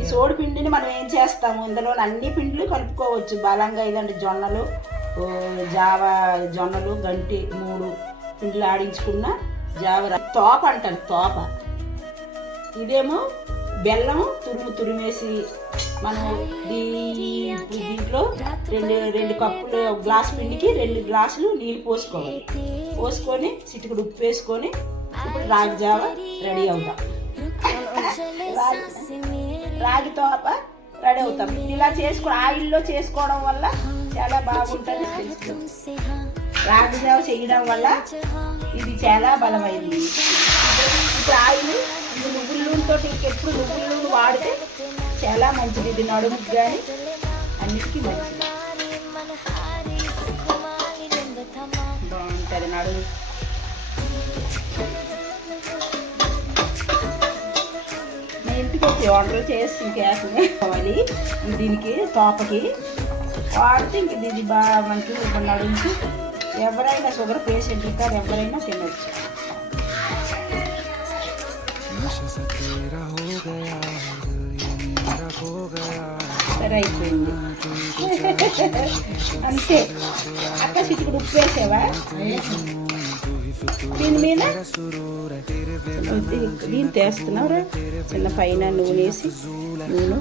ఈ సోడి పిండిని మనం ఏం చేస్తాము, ఇందులో అన్ని పిండిలు కలుపుకోవచ్చు బలంగా. ఇదండి జొన్నలు, జావా జొన్నలు గంటి 3 పిండిలు ఆడించుకున్న జావ తోప అంటారు, తోప. ఇదేమో బెల్లం తురిమేసి మనం దీంట్లో 2 కప్పులు గ్లాస్ పిండికి 2 గ్లాసులు నీళ్ళు పోసుకొని చిటికెడు ఉప్పు వేసుకొని ఇప్పుడు రాగి జావ రెడీ అవుతాం. రాగి తోప రెడీ అవుతాం. ఇలా ఆయిల్లో చేసుకోవడం వల్ల చాలా బాగుంటుంది. రాగి జావ చేయడం వల్ల ఇది చాలా బలమైంది. ఇప్పుడు ఆయిల్ నువ్వుల నూనెతో ఎప్పుడు నువ్వుల నూనె వాడితే చాలా మంచిది. ఇది నడుముకి కానీ అన్నిటికీ మంచిది, బాగుంటుంది నడుము. నేను ఇంటికి వచ్చి ఆర్డర్ చేసి కావాలి. దీనికి తోపకి వాడితే ఇంక ఇది బాగా మనకి నడుముకి ఎవరైనా షుగర్ పేషెంట్లు కాదు ఎవరైనా తినవచ్చు. సరే అయిపోయింది అంతే. అక్క చిటికెడు ఉప్పు వేసావా దీని మీద? దీన్ని తెస్తున్నావురా చిన్న పైన నూనె వేసి, నూనె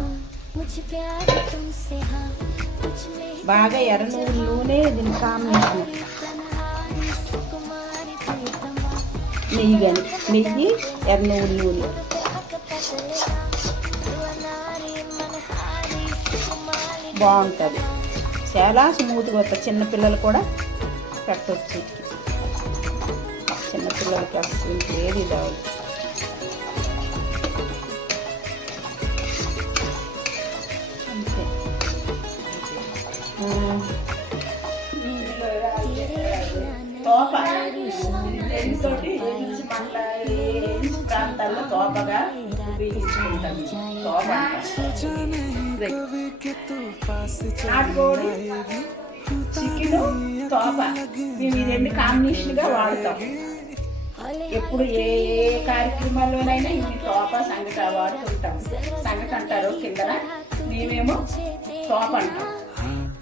బాగా ఎర్ర నూనె దీన్ని కాంబినేషన్. నెయ్యి కానీ నెయ్యి ఎర్ర నూనె బాగుంటుంది. చాలా స్మూత్గా వస్తుంది. చిన్నపిల్లలు కూడా పెట్టవచ్చు. చిన్నపిల్లలకి అసలు ఏది రావు. అంతే. తోప తోటి ప్రాంతాల్లో తోపగా ఉపయోగించుకుంటాం. తోప నాటుకోడి, చికెన్, తోప మేము ఈ 2 కాంబినేషన్గా వాడతాం. ఎప్పుడు ఏ కార్యక్రమాల్లోనైనా ఇవి తోప సంగట వాడుతుంటాం. సంగట అంటారు కిందన, మేమేమో తోప అంటాం.